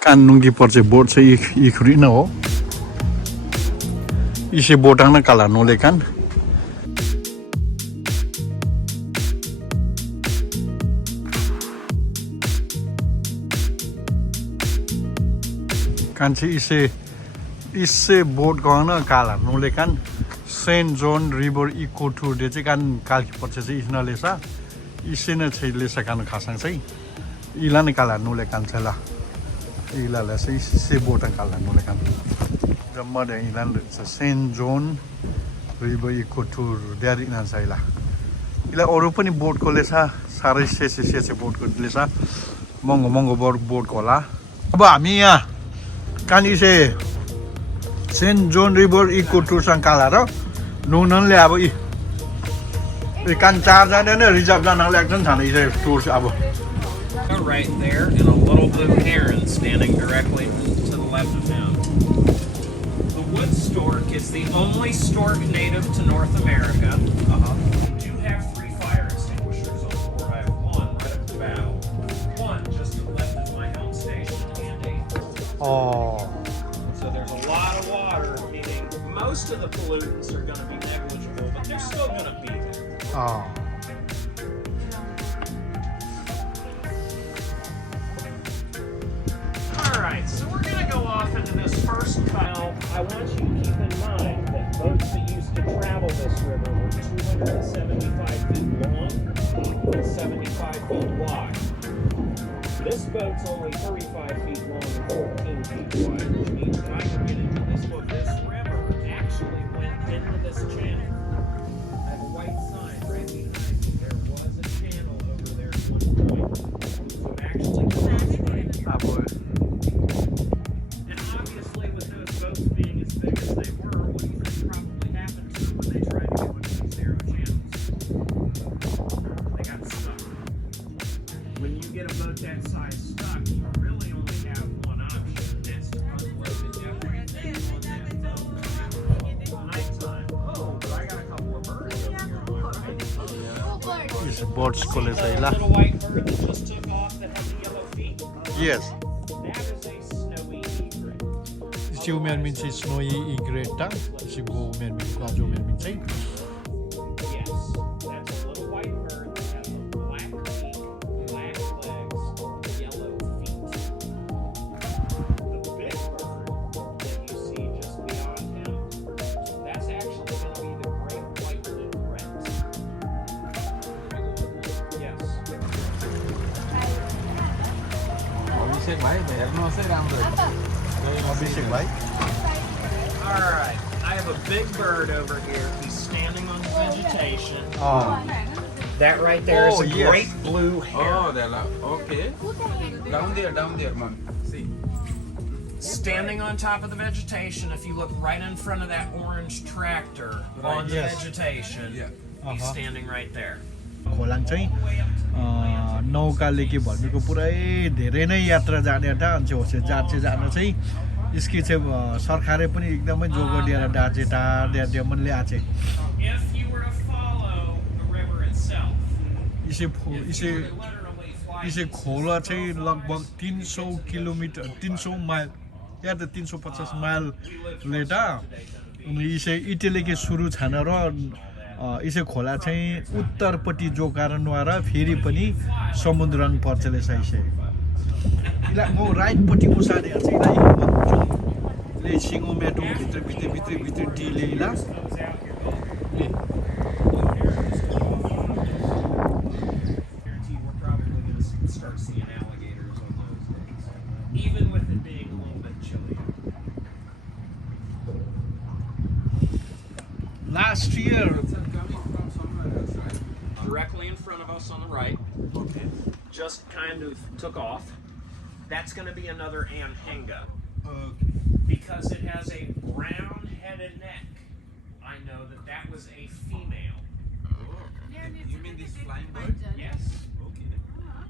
Kan nunggi porce boat se ikuri na o. Isi botang na kala nole kan. Kan si isi boat gana kala nole kan. Saint John River Eco Tour de चाहिँ kan kalki porce चाहिँ isna lesa. Isi na चाहिँ lesa kan khasang चाहिँ. Ila ni kala nole kan चाहिँ la. Ila la चाहिँ isi botang kala nole kan. Jumma de ilan le Saint John River Eco Tour dari inan चाहिँ la. Ila अरू पनि boat को लेसा सारै सेसे boat को लेसा महँगो बोट को होला अब हामी यहाँ कानी से सेन्ट जोन रिभर इको टुर सँग काला र नौनले अब इ कान चार जना ने रिजर्भ जानले एकजन छाने इसे टुर अब right there and a little blue heron standing directly to the left of him. The wood stork is the only stork native to North America. We do have 3 fire extinguishers on board. I have one right up the bow, one just to the left of my helm station, and so there's a lot of water, meaning most of the pollutants are going to be negligible, but they're still going to be there. Alright, so we're going to go off into this first canal. I want you to keep in mind that boats that used to travel this river were 275 feet long and 75 feet wide. This boat's only 35 feet long and 14 feet wide, which means that I can get into this boat. This river actually went into this channel. I have a white sign right behind me. There was a channel over there at one point. So it actually crossed right here. And obviously, with those boats being as big as they were, what do you think probably happened to them when they tried to go into these narrow channels? They got stuck. When you get a boat that size stuck, you really only have one option, and that's to unload everything on that boat. Nighttime. Oh, but I got a couple of birds over here on my right. इस boats को ले See चाहिँ the La little white bird that just took off that has the yellow feet? yes That is a snowy egret. isi umiar min चाहिँ snowy egret ta isi go umiar min ko ajo umiar min चाहिँ Yes, that's a little white bird that has a black beak, black legs, yellow feet. The big bird that you see just beyond him, that's actually going to be the great white-lipped wren. Yes. अभिषेक भाइ हेर्नुहोस् है राम्रो अभिषेक भाइ All right, I have a big bird over here. He's standing on vegetation. That right there is Oh, a yes. great blue heron. Oh, there, okay. Down there, mom. See. Standing on top of the vegetation, if you look right in front of that orange tractor on the Yes. vegetation, he's standing right there. खोलाङ चाहिँ नौकाले के भनेको पुरै धेरै नै यात्रा जाने dance होस् जाचे जान चाहिँ इसकी चाहिँ सरकारले पनि एकदमै जोगडिएर डाचे टार मनले आचे If you were to follow the river itself, इसे if you were to literally fly इसे खोला चाहिँ लगभग 300 किलोमिटर 300 माइल या त 350 माइल लेटा इसे इटली के सुरु छान र इसे खोला चाहिँ उत्तरपट्टि जो कारणद्वारा फेरि पनि समुद्रमा पर्चले सैसे इला म राइटपट्टि उसाले चाहिँ ले सिंगो मेटो भित्र डिले इला guarantee we're probably going to start seeing alligators on those days, even with it being a little bit chillier. last year Coming from somewhere else, right? Directly in front of us on the right, just kind of took off. That's going to be another anhinga because it has a brown-headed neck. I know that was a female. You mean this flying bird? Yes, Okay.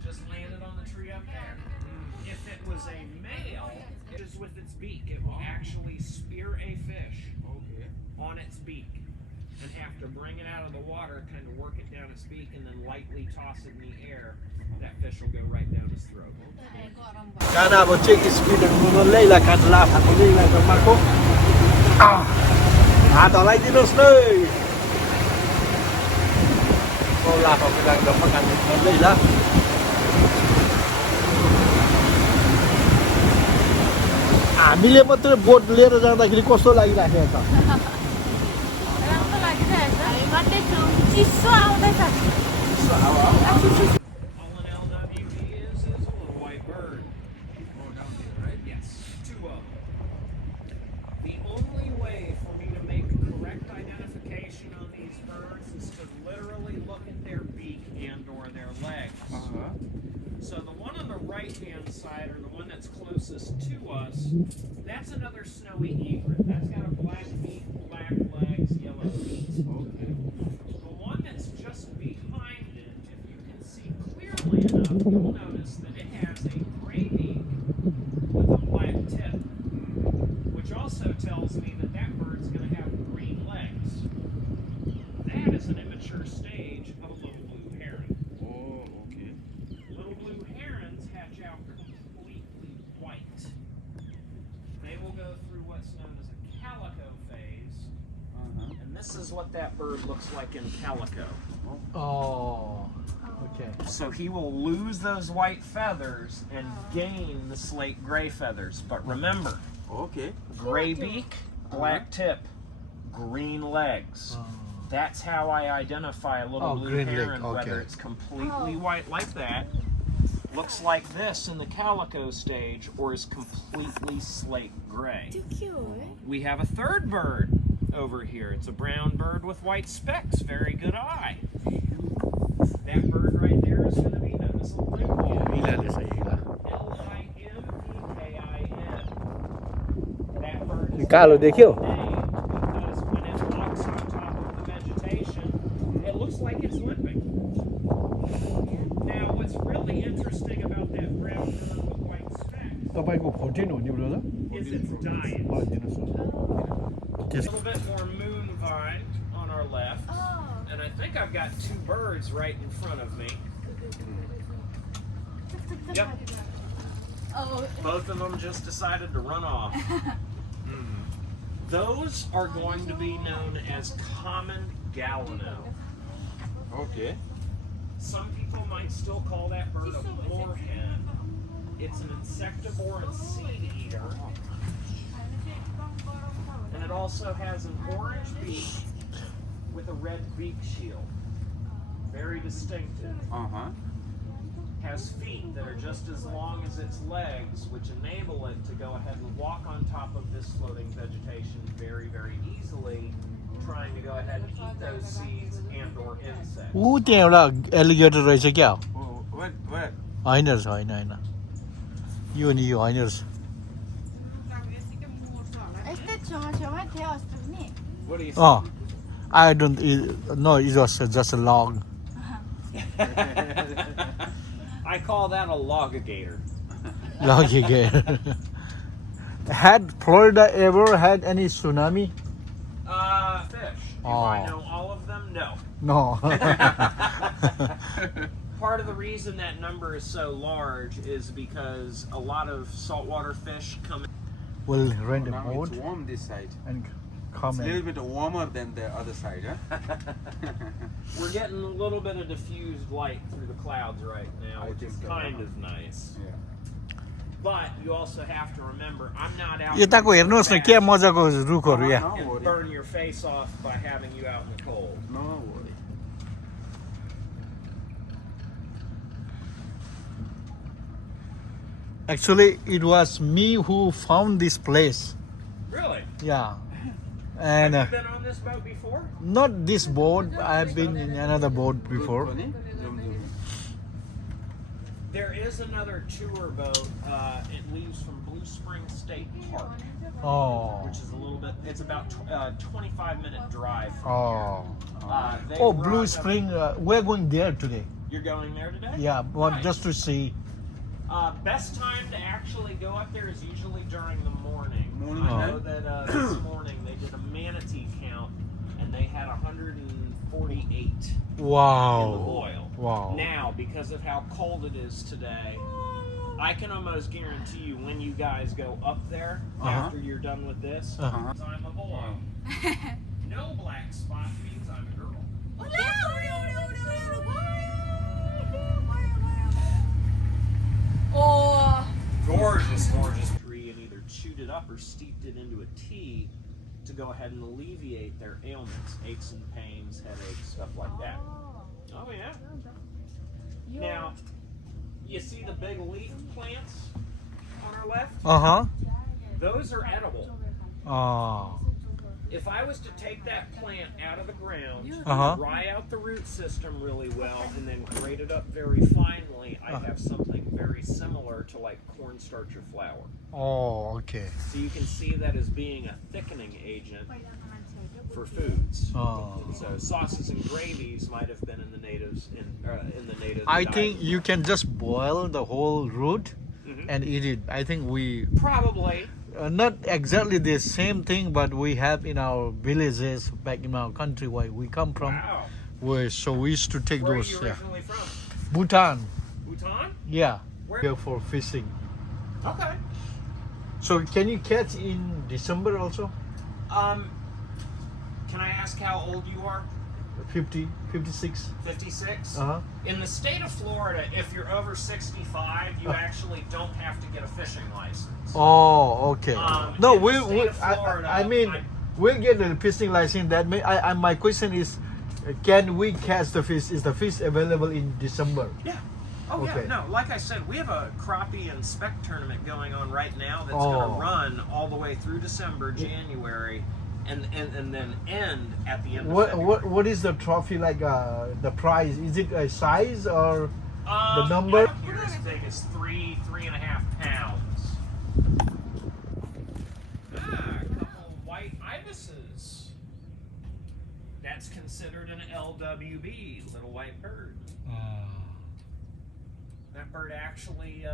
just landed on the tree up there. If it was a male, it is with its beak. It will actually spear a fish Okay. on its beak. and have to bring it out of the water, kind of work it down its beak, and then lightly toss it in the air. That fish will go right down his throat. Karena अब check speed नुनले ला काट ला फाले ला टमाको हात हलाइदिनुस् न ओ ला फाले ला टमाको नुनले ला हामीले मात्र boat लिएर जाँदाखेरि कस्तो लागिराखेको छ राम्रो लागिरहेछ हामी मात्रै छौँ चिसो आउँदैछ All an LWB is a little white bird. Oh, down there, right? Yes, two of them. The only way for me to make correct identification on these birds is to literally look at their beak and or their legs. So the one on the right-hand side, or the one that's closest to us, that's another snowy egret. That's got a black beak, black legs, yellow feet. Okay. The one that's just behind it, if you can see clearly enough, you'll notice that it has a gray beak with a black tip, which also tells me that that bird's going to have green legs. That is an immature stage of a little blue heron. Oh, okay. Little blue herons hatch out completely white. They will go through what's known as a calico phase, and this is what that bird looks like in calico. Oh, okay. So he will lose those white feathers and gain the slate gray feathers. But remember, Okay. gray beak, black tip, green legs. That's how I identify a little Oh, blue green leg, heron, whether okay. it's completely white like that, looks like this in the calico stage, or is completely slate gray. We have a third bird over here. It's a brown bird with white specks. Very good eye. That bird right there is going to be known as a limpian. मिलाले सही ला L-I-M-P-K-I-N. That bird is कालो देख्यो named because when it walks on top of the vegetation, it looks like it's limping. Now, what's really interesting about that brown bird with white specks तपाईको 14 हो नि brother is its diet. दिनुस् न A little bit more moon vine on our left. And I think I've got two birds right in front of me. Yep. Both of them just decided to run off. Those are going to be known as common gallinal. Okay. Some people might still call that bird a moorhen. It's an insectivore and seed eater. And it also has an orange beak with a red beak shield. Very distinctive. Has feet that are just as long as its legs, which enable it to go ahead and walk on top of this floating vegetation very, very easily, trying to go ahead and eat those seeds and or insects. ऊ त्यहाँ एउटा alligator रहेछ क्या Oh, where? होइन रहेछ होइन होइन यो नि यो होइन रहेछ यस्तै छेउमा छेउमा थियो अस्ति पनि What do you uh I don't no it was just a log I call that a logigator. log again Had Florida ever had any tsunami? Fish. Do I Oh. know all of them? No. No Part of the reason that number is so large is because a lot of saltwater fish come We'll rent a Now boat it's warm this side. and It's come a little and bit warmer than the other side, huh? We're getting a little bit of diffused light through the clouds right now, I which is think so. kind of nice. Yeah. But you also have to remember, I'm not out यताको here हेर्नुहोस् न fast के मजाको रुखहरू यहाँ No and worry. burn your face off by having you out in the cold. No worry. Actually it was me who found this place Really? yeah and Have you been on this boat before? not this boat I've been in another boat before Zoom, zoom. There is another tour boat. It leaves from Blue Spring State Park, oh which is a little bit. It's about 25-minute drive. oh They oh run Blue a- Spring we're going there today You're going there today? yeah but Nice. just to see Best time to actually go up there is usually during the morning. Morning, I huh? know that this morning they did a manatee count and they had 148 in the Wow. boil. Wow. Now, because of how cold it is today, I can almost guarantee you when you guys go up there after you're done with this, Uh-huh. I'm a boy. No black spot means I'm a girl. Oh. Gorgeous, gorgeous tree, and either chewed it up or steeped it into a tea to go ahead and alleviate their ailments, aches and pains, headaches, stuff like that. Oh yeah. Now, you see the big leaf plants on our left? Uh-huh. Those are edible. Oh. If I was to take that plant out of the ground, Uh-huh. dry out the root system really well, and then grate it up very finely, I'd have something very similar to like cornstarch or flour. Oh, okay. So you can see that as being a thickening agent for foods. Oh. So sauces and gravies might have been in the natives in the native. I diet. think you can just boil the whole root Mhm. and eat it. I think we Probably. not exactly the same thing, but we have in our villages back in our country where we come from. Wow. So we used to take Where are those. you Yeah. originally from? Bhutan. Bhutan? Yeah. Where? Here for fishing. Okay. So can you catch in December also? Can I ask how old you are? 50, 56. 56? Uh-huh. In the state of Florida, if you're over 65, you actually don't have to get a fishing license. Oh, okay. No, in the state of Florida, I mean, we'll get the fishing license. That may, my question is, can we catch the fish? Is the fish available in December? Yeah. Oh, Okay. yeah. No, like I said, we have a crappie and spec tournament going on right now that's going Oh. to run all the way through December, January, and then end at the end of February. What is the trophy like? The prize, is it a size or the Um, number? out here as big as 3.5 pounds. A couple white ibises. That's considered an LWB, little white bird. That bird actually,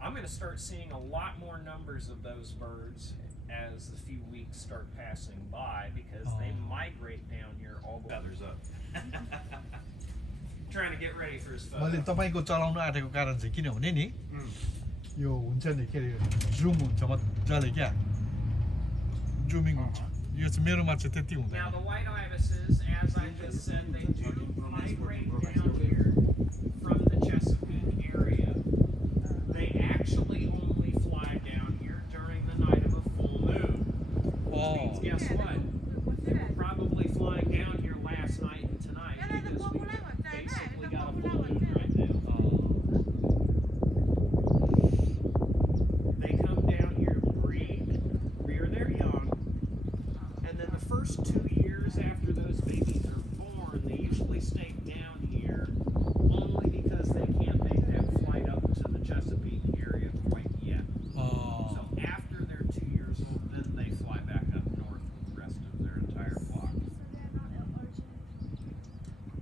I'm going to start seeing a lot more numbers of those birds as the few weeks start passing by because they migrate down here all the feathers up. Trying to get ready for his photo. मैले तपाईँको चलाउन आँटेको कारण चाहिँ किनभने नि यो हुन्छ नि के अरे जुम हुन्छ मजाले क्या जुमिङ हुन्छ यो चाहिँ मेरोमा चाहिँ त्यति Now हुँदैन the white ibises, as I just said, they do migrate down here from the Chesapeake area. They actually only fly down here during the night of a full moon. Means guess what? They were probably flying down here last night and tonight because we basically got a full moon right now. They come down here to breed, rear their young, and then the first 2 years after those babies are born, they usually stay down here only because they can't make that flight up to the Chesapeake area quite yet. So after they're 2 years old, then they fly back up north with the rest of their entire flock.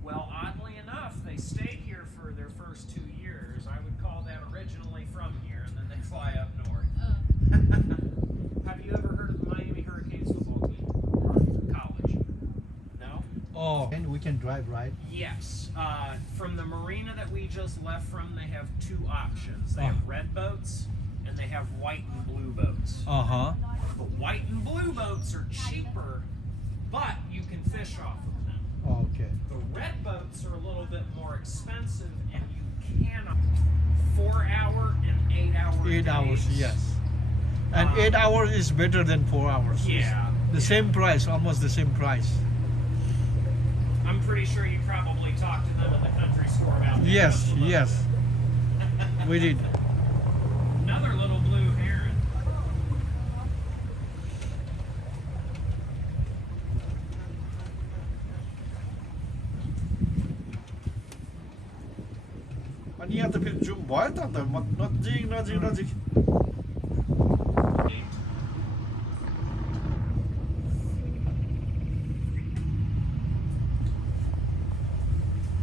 Well, oddly enough, they stay here for their first 2 years. I would call that originally from here, and then they fly up north. Have you ever heard of the Miami Hurricanes football team? Or college? No? And we can drive, right? Yes. From the marina that we just left from, they have 2 options. They have red boats, and they have white and blue boats. Uh-huh. The white and blue boats are cheaper, but you can fish off of them. Okay. The red boats are a little bit more expensive, and you cannot 4-hour and 8-hour 8 hours, days. yes. And 8 hours is better than 4 hours. Yeah. The same price, almost the same price. I'm pretty sure you probably talked to them in the country store about that. Yes, yes. We did. Another little blue heron. अनि यहाँ त फेरि जुम भयो त अन्त नजिक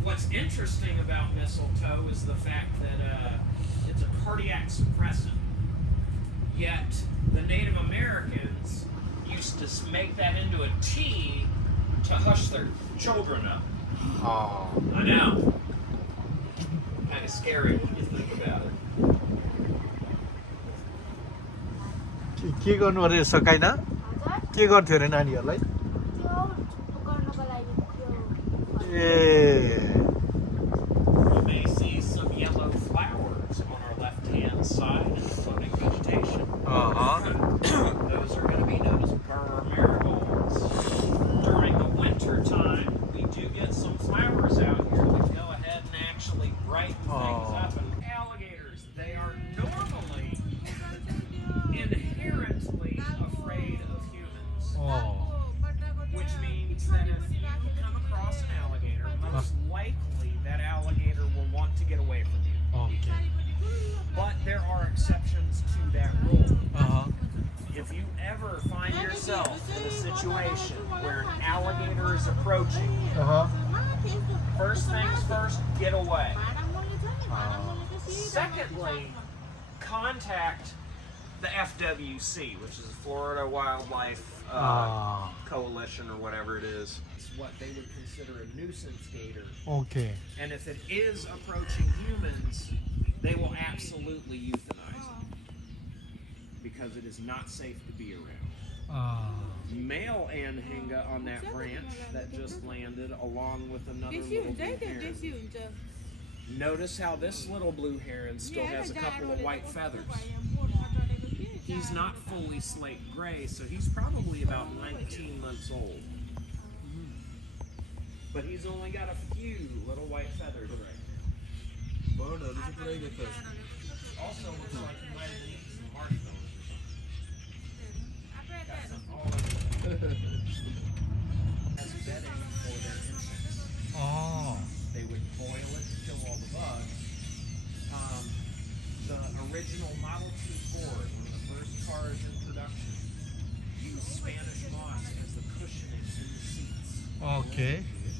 What's interesting about mistletoe is the fact that It's a cardiac suppressant. Yet the Native Americans used to make that into a tea to hush their children up. Oh. I know. Kind of scary when you think about it. के गर्नु अरे सकाइन हजुर के गर्थ्यो अरे नानीहरूलाई त्यो गर्नको लागि त्यो ए You may see some yellow flowers on our left-hand side in the floating vegetation. Those are going to be known as burr marigolds. During the winter time, we do get some flowers out here that go ahead and actually brighten things up. And alligators, they are normally inherently afraid of humans. Which means that if you come across an alligator, most likely that alligator will want to get away from you. Okay But there are exceptions to that rule. If you ever find yourself in a situation where an alligator is approaching, first things first, get away. Secondly, contact the FWC, which is the Florida Wildlife Coalition or whatever it is. It's what they would consider a nuisance gator. Okay And if it is approaching humans, they will absolutely euthanize it because it is not safe to be around. Male Anhinga on that branch that just landed along with another little blue heron. Notice how this little blue heron still has a couple of white feathers. He's not fully slate gray, so he's probably about 19 months old. But he's only got a few little white feathers right now. Also looks like he might have eaten some marshmallows or something. Got something all over. Has bedding for their insects. They would boil it to kill all the bugs. The original Model T Ford, one of the first cars in production, used Spanish moss as the cushioning in the seats. Okay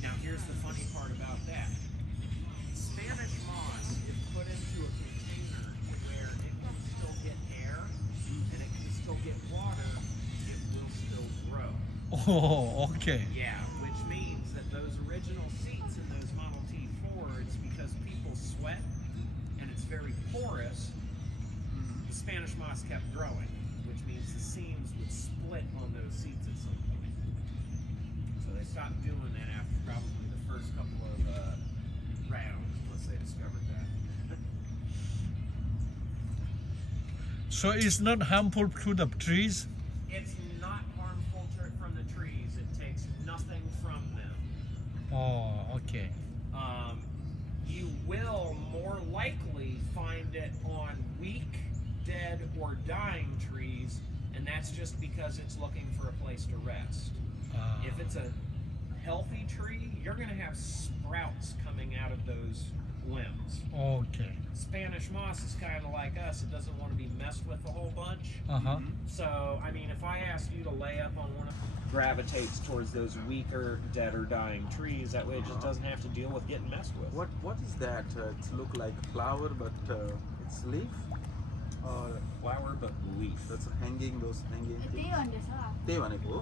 Now here's the funny part about that. Spanish moss, if put into a container where it can still get air and it can still get water, it will still grow. Okay Yeah, which means that those original seats in those Model T Fords, because people sweat and it's very porous, the Spanish moss kept growing, which means the seams would split on those seats at some point. So they stopped doing that after probably the first couple of rounds, once they discovered that. So it's not harmful to the trees It's not harmful from the trees. It takes nothing from them. Okay You will more likely find it on weak, dead, or dying trees, and that's just because it's looking for a place to rest. If it's a healthy tree, you're going to have sprouts coming out of those limbs. Okay Spanish moss is kind of like us. It doesn't want to be messed with a whole bunch. So, I mean, if I asked you to lay up on one of gravitates towards those weaker, dead, or dying trees, that way it just doesn't have to deal with getting messed with. What is that? It's look like flower, but it's leaf. Or Flower, but leaf. that's hanging. Those hanging त्यही things. भन्दैछ त्यही भनेको हो?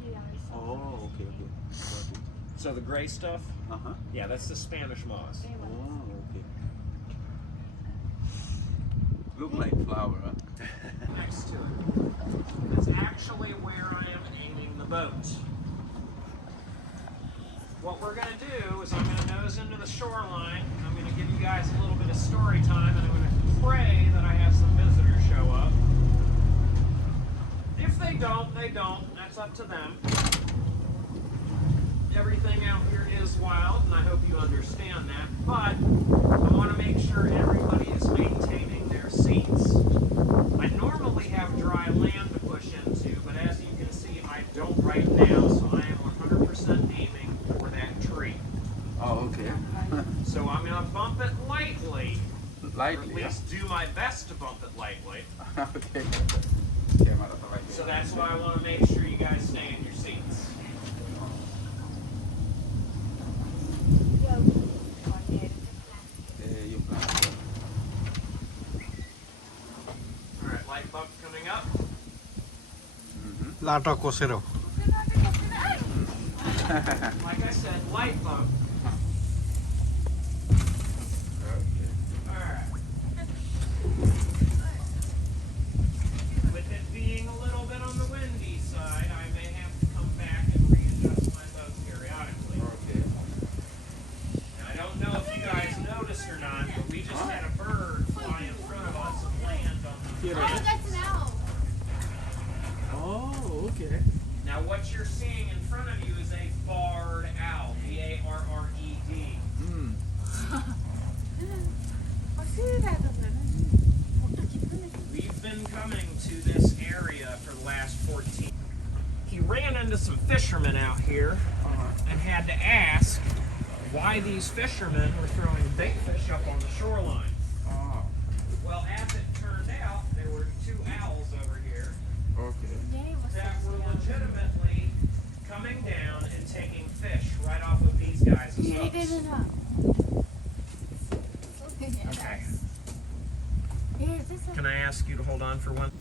त्यही भन्दैछ Oh, okay, okay. Got it. So the gray stuff, yeah, that's the Spanish moss. त्यही भन्दैछ Oh, okay. Look like flower, huh? Next to it. That's actually where I am aiming the boat. What we're going to do is I'm going to nose into the shoreline. I'm going to give you guys a little bit of story time, and I'm going to pray that I have some visitors show up. If they don't, they don't. That's up to them. Everything out here is wild, and I hope you understand that. But I want to make sure everybody is maintaining their seats. I normally have dry land to push into, but as you can see, I don't right now, so I am 100% aiming for that tree. Oh, okay. So I'm going to bump it lightly, or at Lightly, yeah. least do my best to bump it lightly. Okay. Camera to right So there. that's why I want to make sure you guys stay in your seats. You plan. up. Lata कोसेर Like I said, light boat. Alright. With it being a little bit on the windy side, I may have to come back and readjust my boat periodically. Okay. Now, I don't know if you guys noticed or not, but we just had a bird fly in front of us and land on the Oh, that's an owl. Oh, okay. Now, what you're seeing in front of you is a barred owl, B-A-R-R-E-D. Hmm. We've been coming to this area for the last 14. He ran into some fishermen out here and had to ask why these fishermen were throwing bait fish up on the shoreline. Oh, Well, as it turned out, there were two owls over here okay. that were legitimately coming down and taking fish right off of these guys' hooks. Okay. Can I ask you to hold on for one?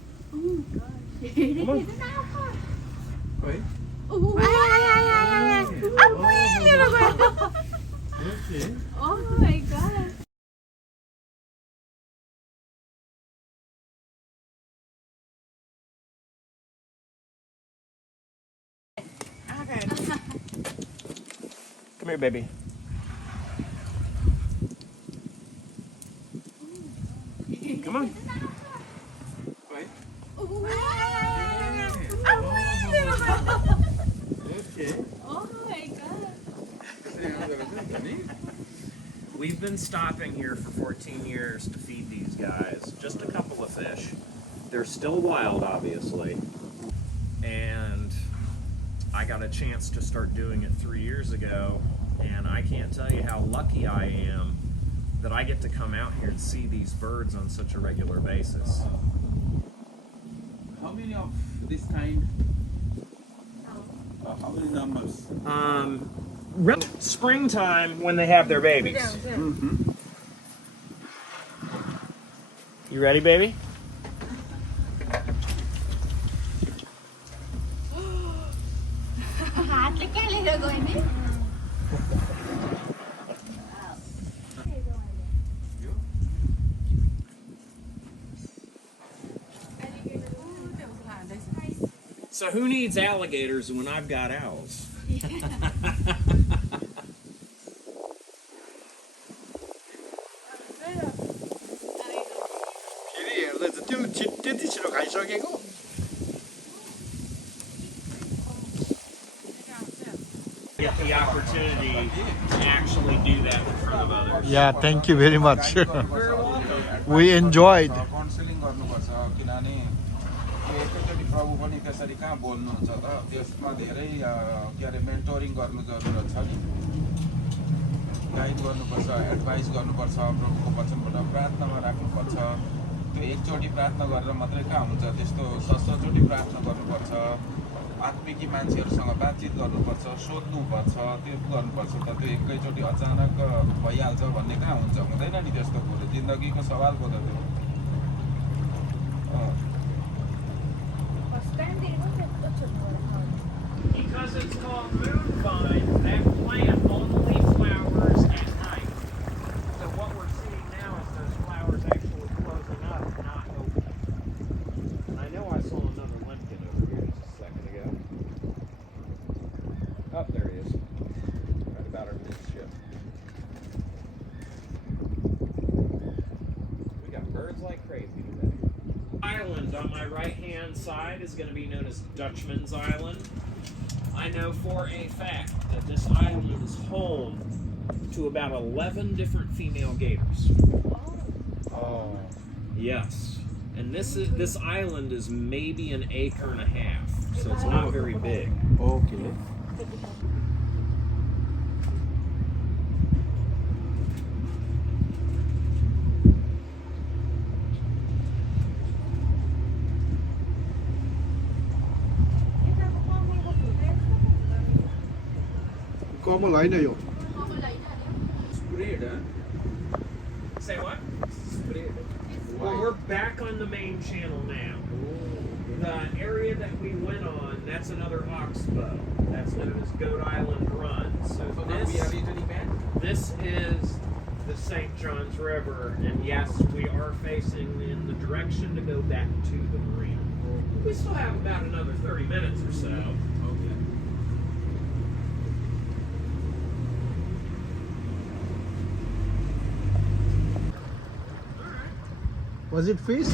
Wait. Okay. Oh my god. Come here, baby. Come on. Wait. Okay. Oh my god. We've been stopping here for 14 years to feed these guys. Just a couple of fish. They're still wild, obviously. And I got a chance to start doing it 3 years ago. And I can't tell you how lucky I am that I get to come out here and see these birds on such a regular basis. How many of this kind? How many numbers? Springtime when they have their babies. Mm-hmm. You ready, baby? हातले क्या लिएर गयो नि So who needs alligators when I've got owls? फेरि हेर्दै त त्यो त्यति छिटो खाइसकेको Get the opportunity to actually do that in front of others. या thank you very much we enjoyed counselling गर्नुपर्छ किनभने एकैचोटि प्रभु पनि त्यसरी कहाँ बोल्नुहुन्छ त त्यसमा धेरै के अरे मेन्टोरिङ गर्नु जरुरत छ नि गाइड गर्नुपर्छ एडभाइस गर्नुपर्छ प्रभुको वचनबाट प्रार्थनामा राख्नुपर्छ त्यो एकचोटि प्रार्थना गरेर मात्रै कहाँ हुन्छ त्यस्तो सस्तोचोटि प्रार्थना गर्नुपर्छ आत्मिकी मान्छेहरूसँग बातचित गर्नुपर्छ सोध्नुपर्छ त्यो गर्नुपर्छ त त्यो एकैचोटि अचानक भइहाल्छ भन्ने कहाँ हुन्छ हुँदैन नि त्यस्तो कुरो जिन्दगीको सवाल पो त त्यो Because it's called moonvine, that plant only flowers at night. So what we're seeing now is those flowers actually closing up, not opening. And I know I saw another limpkin over here just a second ago. Oh, there he is. Right about our midship. We got birds like crazy today. Island on my right-hand side is going to be known as Dutchman's Island. I know for a fact that this island is home to about 11 different female gators. Oh. Yes. And this island is maybe an acre and a half, so it's not very big. Okay. कमल होइन यो Spread, huh? Say what? Spread. Well, we're back on the main channel now. The area that we went on, that's another oxbow. That's known as Goat Island Run. So So now we are reaching back. this is the St. Johns River, and yes, we are facing in the direction to go back to the marina. We still have about another 30 minutes or so. Okay. Was it fish?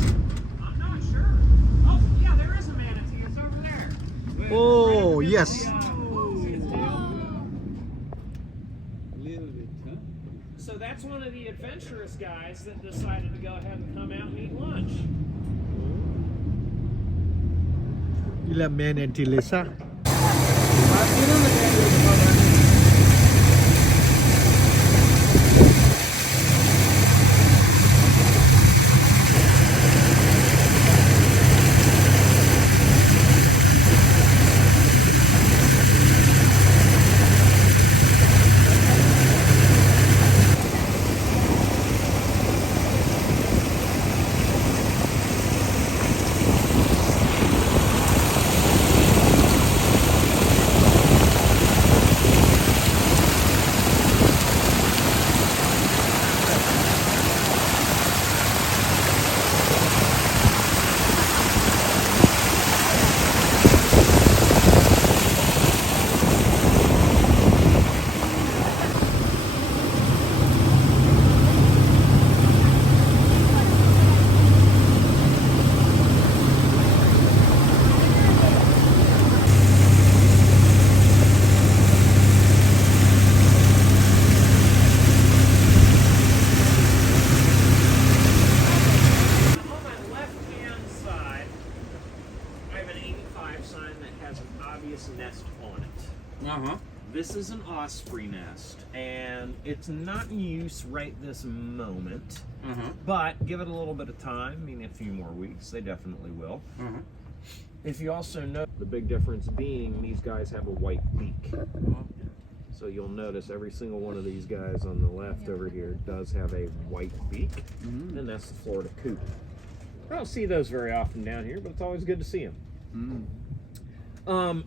I'm not sure. Oh, yeah, there is a manatee. It's over there. Oh, yes. Little bit, huh? So that's one of the adventurous guys that decided to go ahead and come out and eat lunch. Ila manatee lesa. On my left-hand side, I have an 85 sign that has an obvious nest on it. Uh-huh. This is an osprey nest, and it's not in use right this moment, Uh-huh. but give it a little bit of time, I mean a few more weeks, they definitely will. Uh-huh. If you also know, the big difference being these guys have a white beak. So you'll notice every single one of these guys on the left over here does have a white beak, and that's the Florida coot. I don't see those very often down here, but it's always good to see them.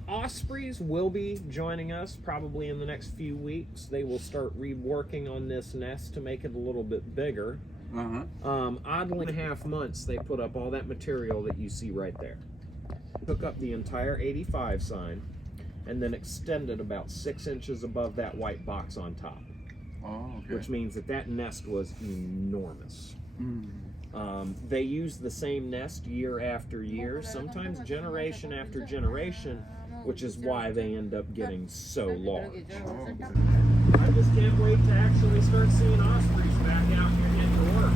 Ospreys will be joining us probably in the next few weeks. They will start reworking on this nest to make it a little bit bigger. Uh-huh. Oddly, in 1.5 months, they put up all that material that you see right there. Took up the entire 85 sign and then extended about 6 inches above that white box on top, Oh, okay. which means that that nest was enormous. They use the same nest year after year, sometimes generation after generation, which is why they end up getting so large. I just can't wait to actually start seeing ospreys back out here getting to work.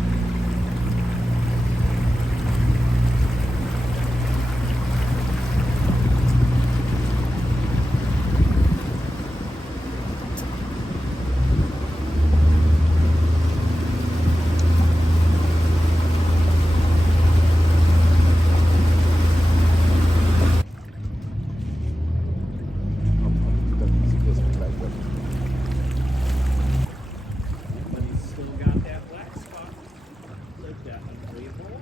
But he's still got that black spot, so definitely a bull.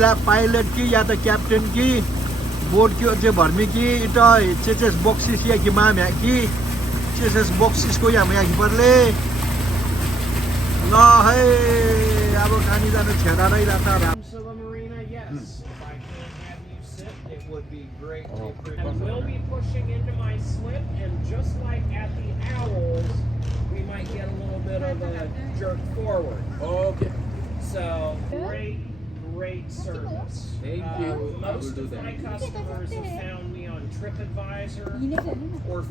इला pilot की या तो captain की boat की जे भर्मी की इटा chassis boxes या की माम या की चेचेस बॉक्सिस को या मैं की परले ल है अब कहानी जाने छेड़ा रही रहता रहा To the marina, yes. If I can have you sit, it would be greatly appreciated. I will be pushing into my slip, and just like at the Owls, we might get a little bit of a jerk forward. Okay. So, great service. Thank you. I will Most do of that. my customers have found me on TripAdvisor or